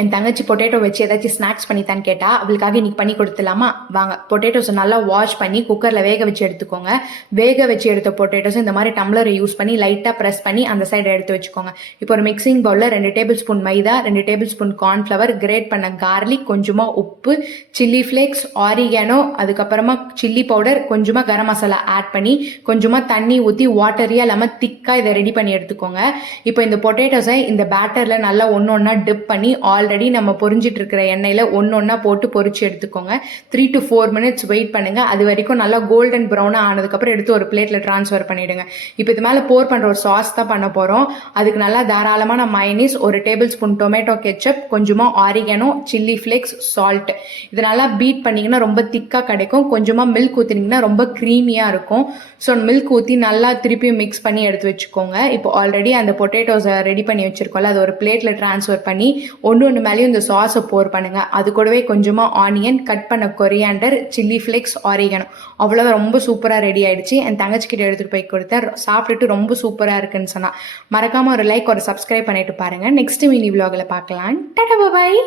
என் தங்கச்சி பொட்டேட்டோ வச்சு ஏதாச்சும் ஸ்நாக்ஸ் பண்ணித்தான்னு கேட்டா அவளுக்காக இன்னைக்கு பண்ணி கொடுத்துலாமா? வாங்க, பொட்டேட்டோஸை நல்லா வாஷ் பண்ணி குக்கரில் வேக வச்சு எடுத்துக்கோங்க. வேக வச்சு எடுத்த பொட்டேட்டோஸ் இந்த மாதிரி டம்ளரை யூஸ் பண்ணி லைட்டாக ப்ரெஸ் பண்ணி அந்த சைடு எடுத்து வச்சுக்கோங்க. இப்போ ஒரு மிக்சிங் பவுலில் 2 டேபிள் ஸ்பூன் மைதா, 2 டேபிள் ஸ்பூன் கார்ன்ஃப்ளவர், கிரேட் பண்ண கார்லிக், கொஞ்சமாக உப்பு, சில்லி ஃப்ளேக்ஸ், ஆரிகானோ, அதுக்கப்புறமா சில்லி பவுடர், கொஞ்சமாக கரம் மசாலா ஆட் பண்ணி கொஞ்சமாக தண்ணி ஊற்றி வாட்டரியாக இல்லாமல் திக்காக இதை ரெடி பண்ணி எடுத்துக்கோங்க. இப்போ இந்த பொட்டேட்டோஸை இந்த பேட்டரில் நல்லா ஒன்று ஒன்றா டிப் பண்ணி ஆல்ரெடி நம்ம பொரிஞ்சிட்டு இருக்கிற எண்ணெயில் ஒன்றா போட்டு பொரிச்சு எடுத்துக்கோங்க. 3 to 4 minutes வெயிட் பண்ணுங்க. அது வரைக்கும் நல்லா கோல்டன் ப்ரௌனாக ஆனதுக்கப்புறம் எடுத்து ஒரு பிளேட்டில் ட்ரான்ஸ்ஃபர் பண்ணிடுங்க. இப்போ இது மேலே போர் பண்ணுற ஒரு சாஸ் தான் பண்ண போகிறோம். அதுக்கு நல்லா தாராளமான mayonnaise, 1 tablespoon tomato ketchup, கொஞ்சமாக ஆரிகானோ, சில்லி ஃப்ளேக்ஸ், சால்ட், இது நல்லா பீட் பண்ணிங்கன்னா ரொம்ப திக்காக கிடைக்கும். கொஞ்சமாக மில்க் ஊற்றினீங்கன்னா ரொம்ப க்ரீமியாக இருக்கும். ஸோ மில்க் ஊற்றி நல்லா திருப்பியும் மிக்ஸ் பண்ணி எடுத்து வச்சுக்கோங்க. இப்போ ஆல்ரெடி அந்த பொட்டேட்டோஸை ரெடி பண்ணி வச்சுருக்கோம்ல, அது ஒரு பிளேட்டில் ட்ரான்ஸ்ஃபர் பண்ணி ஒன்று மேலேயும் இந்த சாஸை போர் பண்ணுங்க. அது கூடவே கொஞ்சமாக ஆனியன், கட் பண்ண கொரியாண்டர், சில்லி ஃப்ளேக்ஸ், ஆரிகானோ, அவ்வளோ ரொம்ப சூப்பராக ரெடி ஆயிடுச்சு. என் தங்கச்சிக்கிட்ட எடுத்துகிட்டு போய் கொடுத்தேன். சாப்பிட்டுட்டு ரொம்ப சூப்பராக இருக்குன்னு சொன்னால் மறக்காமல் ஒரு லைக், ஒரு சப்ஸ்கிரைப் பண்ணிட்டு பாருங்கள். நெக்ஸ்ட் மினி விலாகில் பார்க்கலாம். டாடா பாய்.